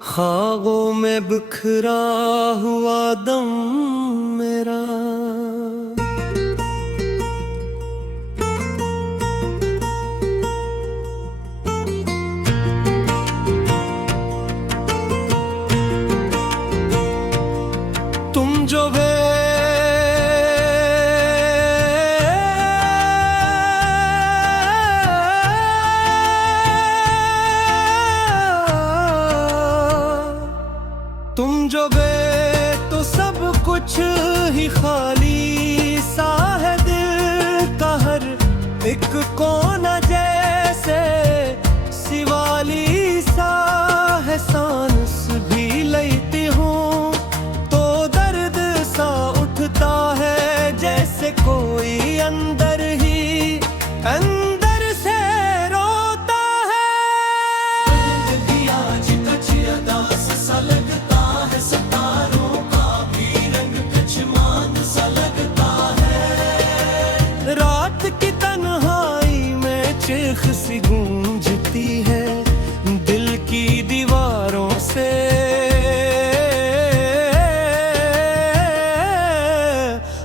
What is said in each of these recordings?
ख्वाबों में बिखरा हुआ दम मेरा। तुम जो तो सब कुछ ही खाली सा है, दिल का हर एक कोना जैसे शिवाली सा है। सांस भी लेती हूँ तो दर्द सा उठता है, जैसे कोई अंदर ही अंदर से रोता है। सा लगता है, सितारों का भी रंग कुछ मान सा लगता है। रात की तन्हाई में चीख सी गूंजती है, दिल की दीवारों से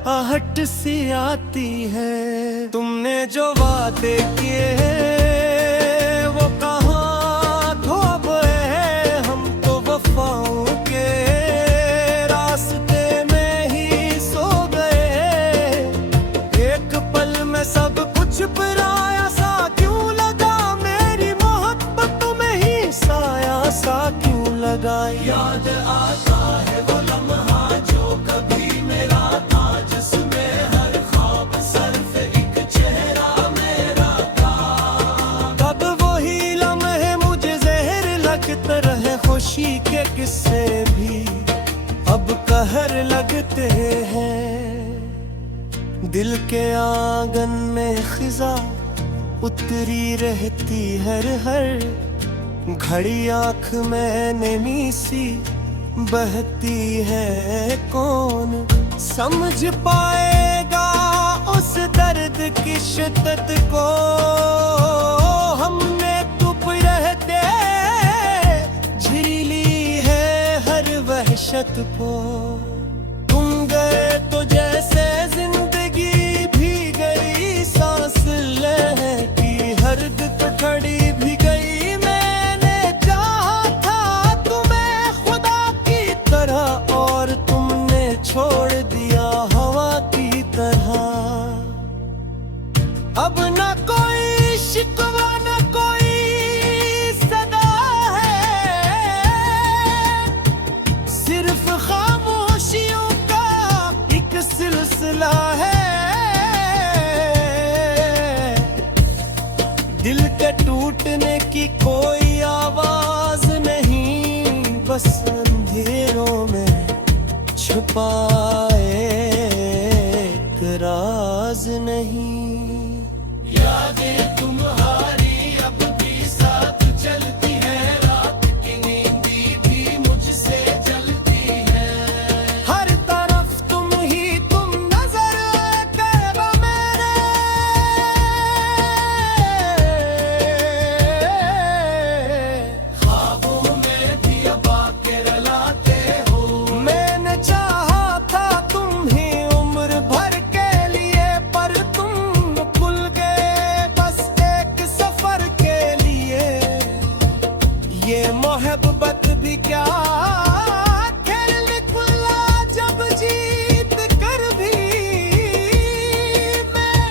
आहट सी आती है। तुमने जो वादे किए हैं वो कहाँ धोब है, हम तो वफाओं के रास्ते में ही सो गए। एक पल में सब कुछ पराया सा क्यों लगा, मेरी मोहब्बत में ही साया सा क्यों लगा। याद आता है वो लम्हा जो कभी मेरा था, जिसमें हर ख्वाब सिर्फ एक चेहरा मेरा था। तब वही लम्हे मुझे जहर लगते रहे, खुशी के किस्से भी अब कहर लगते हैं। दिल के आंगन में खिजा उतरी रहती हर घड़ी, आँख में नमी सी बहती है। कौन समझ पाएगा उस दर्द की शिद्दत को, हमने चुप रहते झीली है हर वहशत को। तुम गए तो जैसे जिंदगी भी गई, सांस लेती हर दिक खड़ी भी गई। मैंने चाहा था तुम्हें खुदा की तरह, और तुमने छोड़ दिया हवा की तरह। अब न कोई शिकवा न कोई सदा है, सिर्फ खामोशियों का एक सिलसिला है। दिल के टूटने की कोई आवाज नहीं, बस अंधेरों में छुपाए एक राज नहीं। यादें तुम्हारी अब भी साथ चलती है, रात की नींदी भी मुझसे जलती है। हर तरफ तुम ही तुम नजर कैबा मेरे, ख्वाबों में भी अब आके रुलाते हो। मैंने चाहा था तुम ही उम्र भर के लिए, पर तुम खुल गए बस एक सफर के लिए। ये मोहब्बत भी क्या खेल निकला, जब जीत कर भी मैं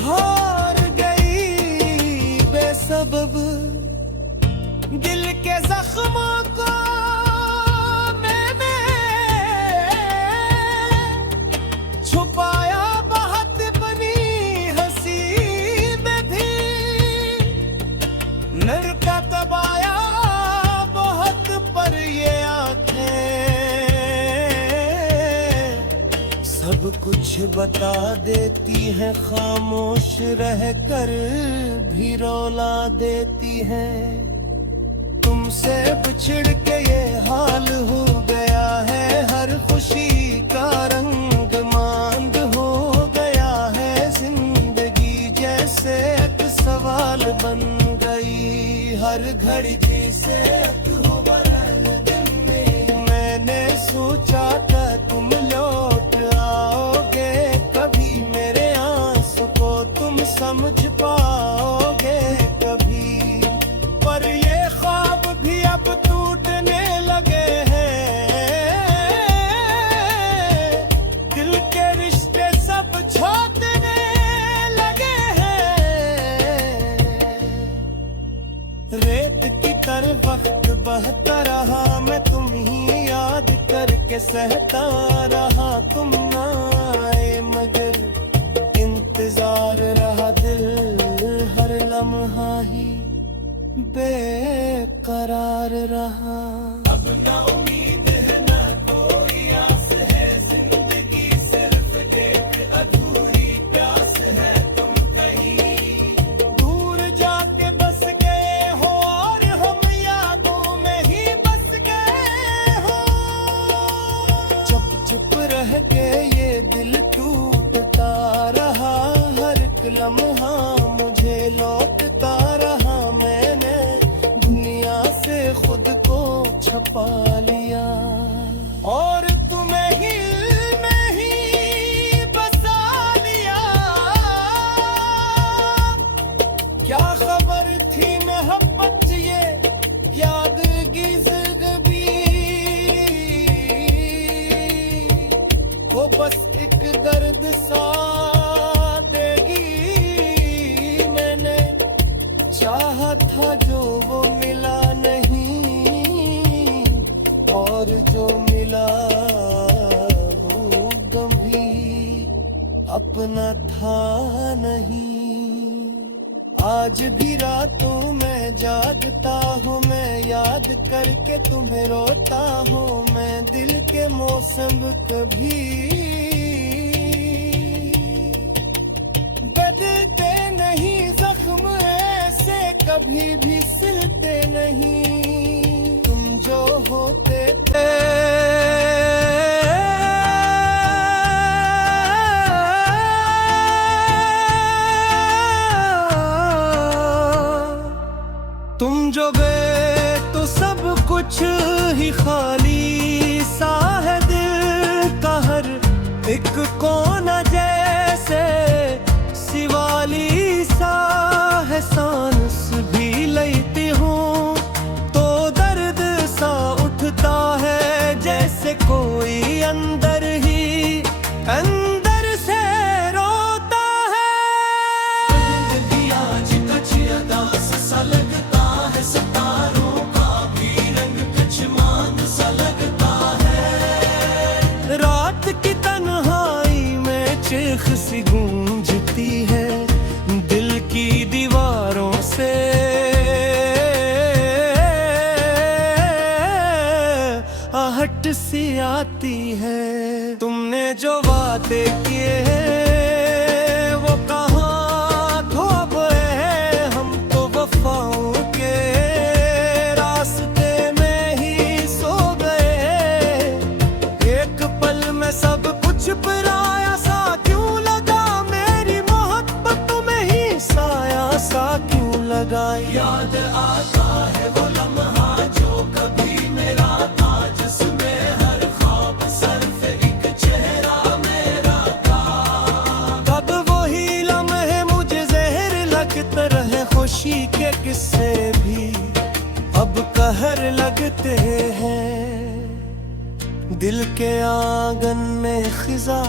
हार गई बेसबब। दिल के जख्मों को मैंने छुपाया बहुत बनी हंसी में भी, नरका दबाया बहुत पर ये आंखें सब कुछ बता देती हैं, खामोश रहकर भी रौला देती हैं। तुमसे बिछड़ के ये हाल हो गया है, हर खुशी का रंग मांद हो गया है। जिंदगी जैसे एक सवाल बन गई, हर घड़ी जैसे हो वक्त बहता रहा, मैं तुम ही याद करके सहता रहा। तुम ना आए मगर इंतजार रहा, दिल हर लम्हा ही बेकरार रहा। अब ना उम्मीद है ना कोई आस है, जिंदगी सिर्फ एक अधूरी प्यास है। तुम कहीं दूर जाके बस गए हो और हम यादों में ही बस गए हो। चुप चुप रह के ये दिल टूटता रहा, हर एक लम्हा मुझे लौटता रहा। मैंने दुनिया से खुद को छपा लिया और तुम्हें ही में ही बसा लिया। क्या खबर थी मोहब्बत ये यादगी ज़िंदगी, वो बस एक दर्द सा देगी। मैंने चाहा था जो वो मिला नहीं, और जो मिला वो कभी अपना था नहीं। आज भी रातों में जागता हूँ मैं, याद करके तुम्हें रोता हूँ मैं। दिल के मौसम कभी बदलते नहीं, जख्म ऐसे कभी भी सिलते नहीं। तुम जो होते थे तुम जो गए तो सब कुछ ही खाली सा है। दिल का हर एक कोना जैसे शिवाली सा है। सांस भी लेती हूँ तो दर्द सा उठता है, जैसे कोई अंदर ही अंदर से रोता है। जिंदगी आज कुछ अदास सा लगता है, सितारों का भी रंग कुछ मान सा लगता है। रात की तन्हाई में चीख सी गूंजती है, दिल की दीवारों से आहट सी आती है। तुमने जो वादे किए हैं वो कहाँ खो गए, हम तो वफाओं के रास्ते में ही सो गए। एक पल में सब कुछ पराया सा क्यों लगा, मेरी मोहब्बत में ही साया सा क्यों लगा। याद आता है वो लम्हा जो कभी मेरा था, जिसमें हर ख्वाब सिर्फ एक चेहरा मेरा था। तब वही लम्हे मुझे जहर लगते रहे, खुशी के किस्से भी अब कहर लगते हैं। दिल के आंगन में खिजा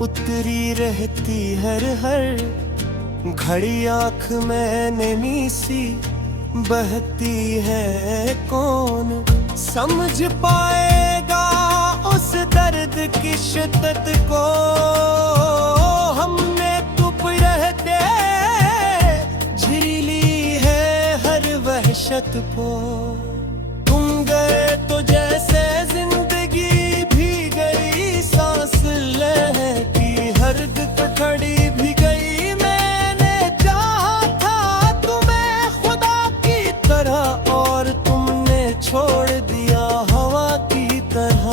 उतरी रहती हर घड़ी, आँख में नैनी सी बहती है। कौन समझ पाएगा उस दर्द की शिद्दत को, हमने चुप रहते झिरी ली है हर वहशत को। तुम गए तो जैसे जिंदगी भी गई, सांस लहकी हर दिल खड़ी भी गई। मैंने चाहा था तुम्हें खुदा की तरह, और तुमने छोड़ दिया हवा की तरह।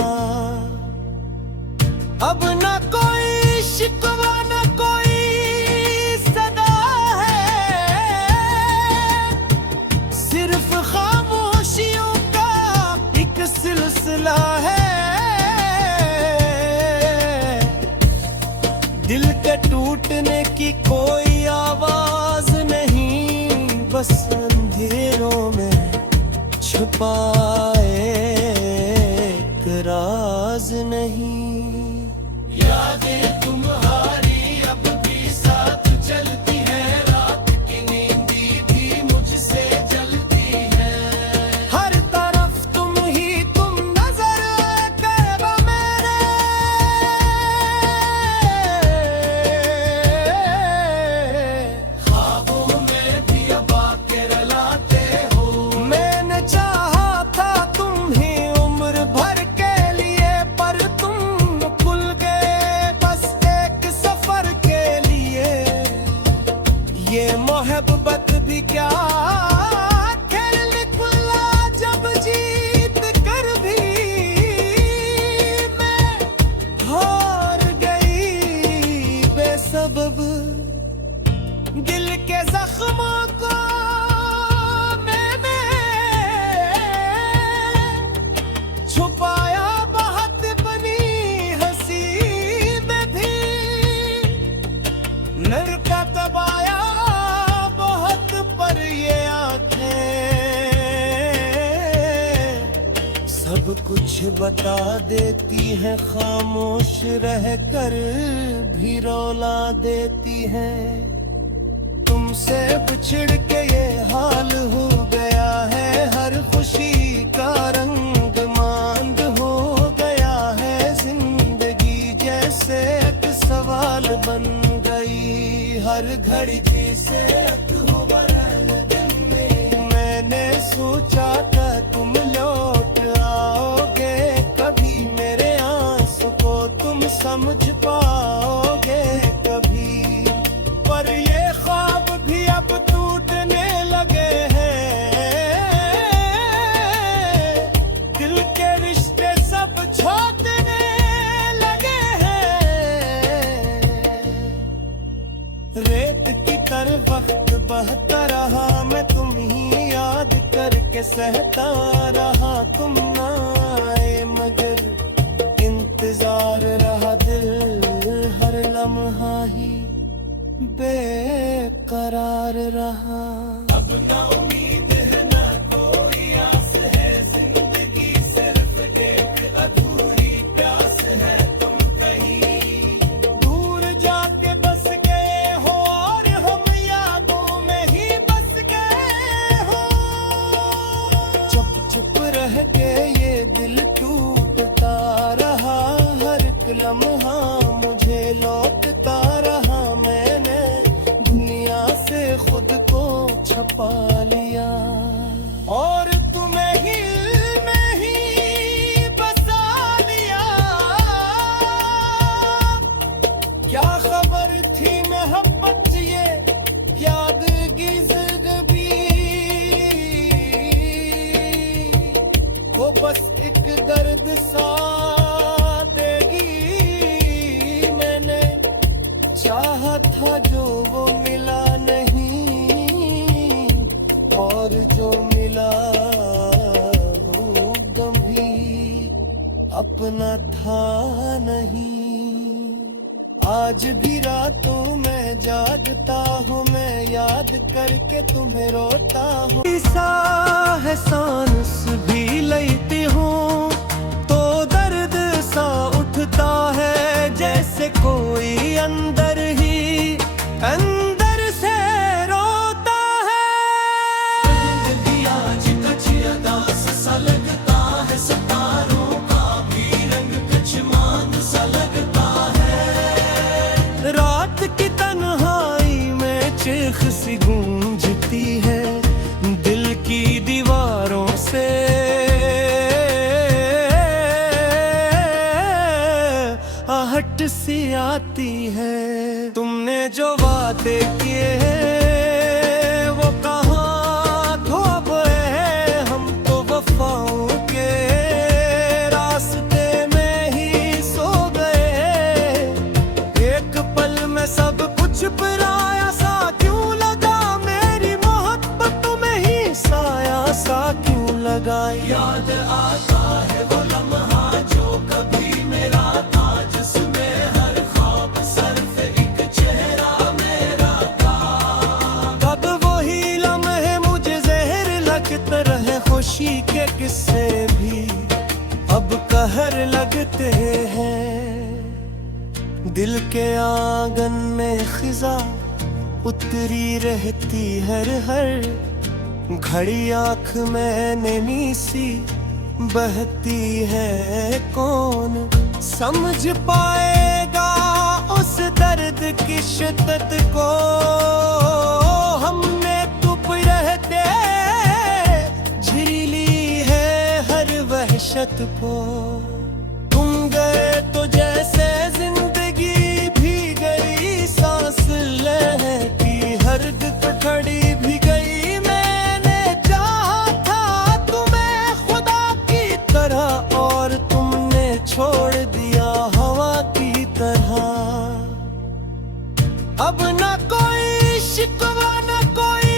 अब न कोई शिकवा न कोई सदा है, सिर्फ खामोशियों का एक सिलसिला है। दिल के टूटने की कोई आवाज नहीं, बस अंधेरों में छुपाए एक राज नहीं। यादें तुम्हारी अब भी साथ चलती है, रात की नींद भी मुझसे जलती है। सब कुछ बता देती है, खामोश रहकर भी रौला देती है। तुमसे बिछड़ के ये हाल हो गया है, हर खुशी का रंग मांद हो गया है। जिंदगी जैसे एक सवाल बन गई, हर घड़ी से हो दिन में। मैंने सोचा था तुम लौट आओगे, कभी मेरे आंसू को तुम समझ पाओगे कभी। पर ये ख्वाब भी अब टूटने लगे हैं, दिल के रिश्ते सब छोड़ने लगे हैं। रेत की तरह वक्त बहता रहा, मैं तुम ही याद करके सहता रहा। तुम ना आए मगर इंतजार रहा, दिल हर लम्हा ही बेकरार रहा। अब ना उम्मीद है ना कोई आस है, जिंदगी सिर्फ एक अधूरी प्यास है। तुम कहीं दूर जाके बस गए हो और हम यादों में ही बस गए हो। चुप चुप रह के ये दिल टूटता रहा, हर एक लम्हा मुझे लौटता रहा। मैंने दुनिया से खुद को छपा लिया और तुम्हें ही में ही बसा लिया। क्या खबर थी मोहब्बत ये यादगी ज़िंदगी, वो बस एक दर्द सा देगी। मैंने चाहा था जो वो मिला नहीं, और जो मिला वो गंभीर अपना था नहीं। आज भी रातों में जागता हूँ मैं, याद करके तुम्हें रोता हूँ। ऐसा है सांस भी लेती हूँ तो दर्द सा उठता है, जैसे कोई अंदर ही अंदर से रोता है। जिंदगी आज कुछ अदास सा लगता है, सितारों का भी रंग कुछ मांद सा लगता है। रात की तन्हाई में चीख सी गूंजती है, दिल की दीवारों से आहट सी आती है। तुमने जो वादे किए हैं वो कहाँ खो गए, हम तो वफाओं के रास्ते में ही सो गए। एक पल में सब कुछ पराया सा क्यों लगा, मेरी मोहब्बत में ही साया सा क्यों लगा। याद आता है वो लम्हा जो कभी मेरा था, जिसमें हर ख्वाब सिर्फ एक चेहरा मेरा था। कब वही लम्हे मुझे जहर लगते रहे, खुशी के किस्से भी अब कहर लगते हैं। दिल के आंगन में खिजा उतरी रहती हर घड़ी, आँख में नैनी सी बहती है। कौन समझ पाएगा उस दर्द की शिद्दत को, हमने चुप रहते झेली है हर वहशत को। तुम गए तो जैसे जिंदगी भी गई, सांस लेने की हरद तो खड़ी भी गई। मैंने चाहा था तुम्हें खुदा की तरह, और तुमने छोड़ दिया हवा की तरह। अब न कोई शिकवा न कोई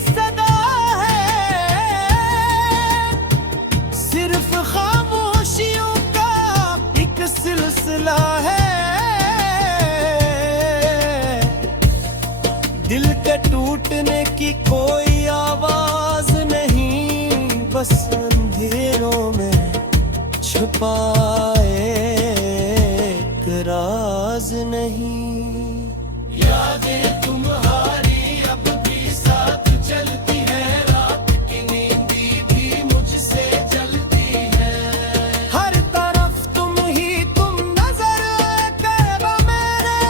सदा है, सिर्फ खामोशियों का एक सिलसिला है। दिल के टूटने की कोई आवाज नहीं, बस अंधेरों में छुपाए एक राज नहीं। यादें तुम्हारी अब भी साथ चलती है, रात की नींदी भी मुझसे जलती है। हर तरफ तुम ही तुम नजर कैब मेरे,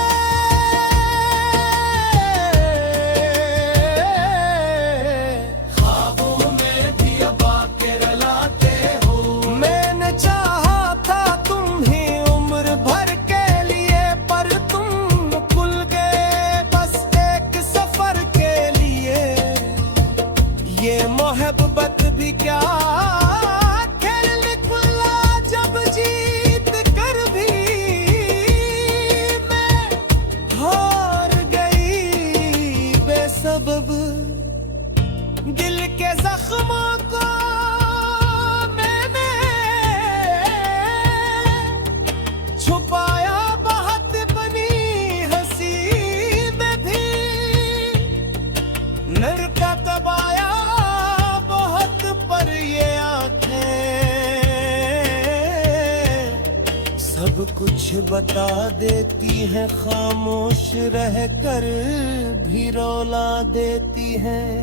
ख्वाबों में भी अब आके रुलाते हो। मैंने चाहा था तुम ही उम्र भर के लिए, पर तुम खुल गए बस एक सफर के लिए। ये मोहब्बत भी क्या खेल निकला, जब जीत कर भी मैं हार गई बेसबब। दिल के जख्मों को मैंने छुपाया बहुत बनी हंसी में भी, नरका दबाया बहुत पर ये आंखें सब कुछ बता देती हैं, खामोश रहकर भी रौला देती हैं।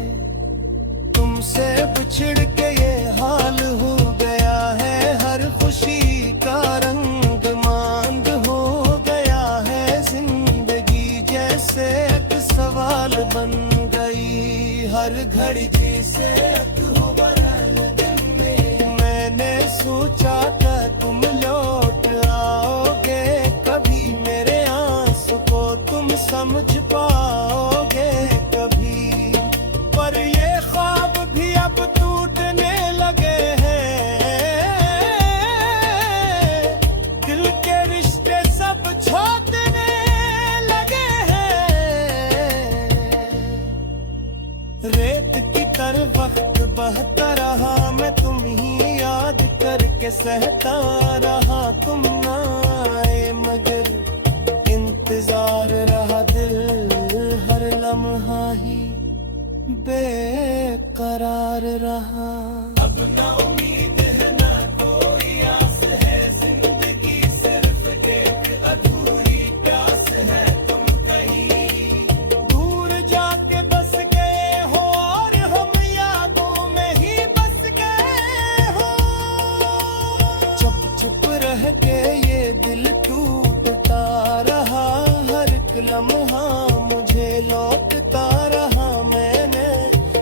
तुमसे बिछड़ के ये हाल हो गया है, हर खुशी का रंग मांद हो गया है। जिंदगी जैसे एक सवाल बन गई, हर घड़ी से हो बरल दिन में। मैंने सोचा था तुम लौट आओगे कभी, मेरे आंसू को तुम समझ पाओगे कभी। पर ये ख्वाब भी अब टूटने लगे हैं, दिल के रिश्ते सब छोड़ने लगे हैं। रेत की तरह वक्त बहता रहा, मैं तुम ही याद करके सहता रहा। तुम ना आए मगर इंतजार रहा, दिल हर लम्हा ही बेकरार रहा। अब ना उम्मीद है ना कोई आस है, जिंदगी सिर्फ एक अधूरी प्यास है। तुम कहीं दूर जाके बस गए हो और हम यादों में ही बस गए हो। चुप चुप रह के ये दिल टूटता रहा, हर एक लम्हा मुझे लौटता रहा। मैंने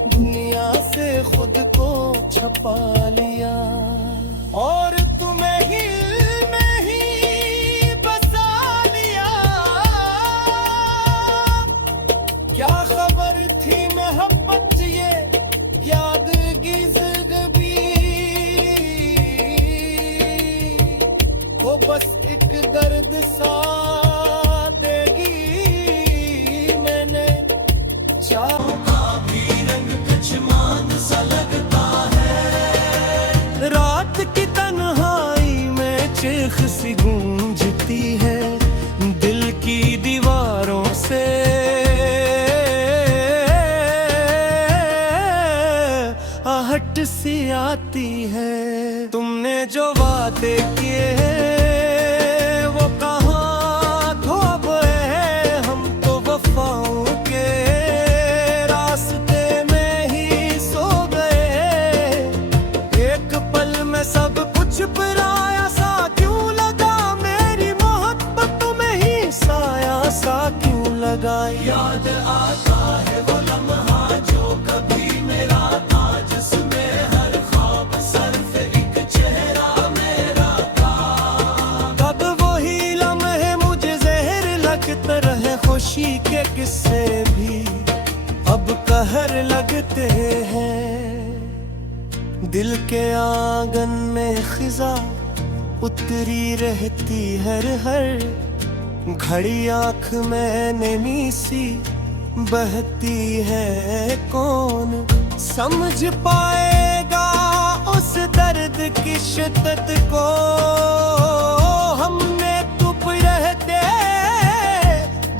दुनिया से खुद को छपा लिया और तुम्हें ही में ही बसा लिया। क्या खबर थी मोहब्बत ये यादगी ज़िंदगी वो बस एक दर्द सा देगी। मैंने चाहों का भी रंग कचमान सा लगता है, रात की तन्हाई में चीख सी गूंजती है, दिल की दीवारों से आहट सी आती है। तुमने जो वादे किए हैं वो कहाँ खो गए, हम तो वफाओं के रास्ते में ही सो गए। एक पल में सब कुछ पराया सा क्यों लगा, मेरी मोहब्बत में ही साया सा क्यों लगा। याद आता है वो लम्हा जो कभी मेरा था, जिसमें हर ख्वाब सिर्फ एक चेहरा मेरा था। कब वही लम्हे मुझे जहर लगते रहे, खुशी के किस्से भी अब कहर लगते हैं। दिल के आंगन में खिजा उतरी रहती हर घड़ी, आँख में नैनी सी बहती है। कौन समझ पाएगा उस दर्द की शिद्दत को, हमने चुप रहते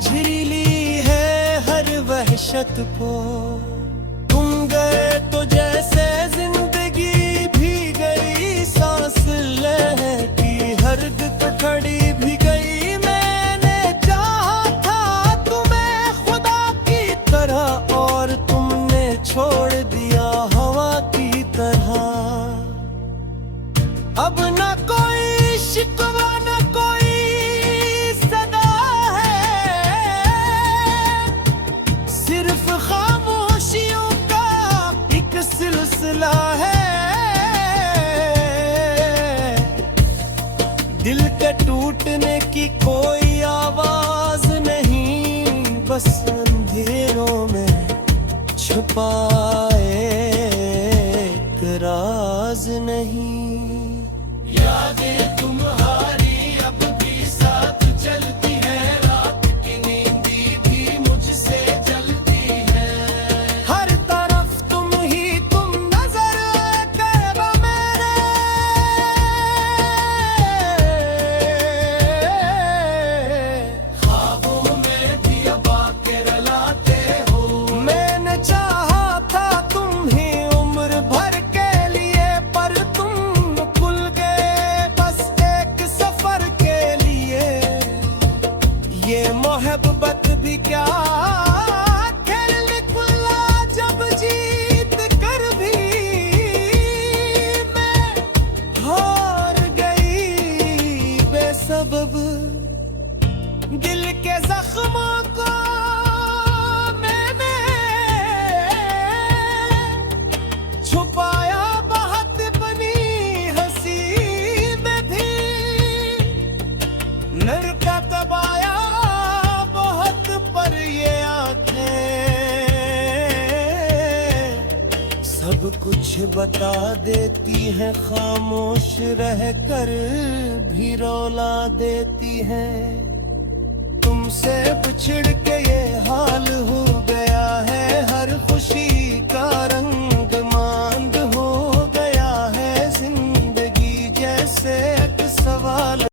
झीली है हर वहशत को। तुम गए तो जैसे जिंदगी भी गई सांस ले अब न कोई शिकवा न कोई सदा है, सिर्फ खामोशियों का एक सिलसिला है। दिल के टूटने की कोई आवाज नहीं, बस अंधेरों में छुपाए एक राज नहीं। यादें तुम्हारी अब भी साथ चलती है, रात की नींदी भी मुझसे जलती है। हर तरफ तुम ही तुम नजर कैबा मेरे, ख्वाबों में भी अब आके रुलाते हो। मैंने चाहा था तुम ही उम्र भर के लिए, पर तुम खुल गए बस एक सफर के लिए। ये मोहब्बत भी क्या खेल निकला, जब जीत कर भी मैं हार गई बेसबब। दिल के जख्मों को मैंने छुपाया बहुत बनी हंसी में भी, नरका दबाया बहुत पर ये आंखें सब कुछ बता देती हैं, खामोश रहकर भी रौला देती हैं। तुमसे बिछड़ के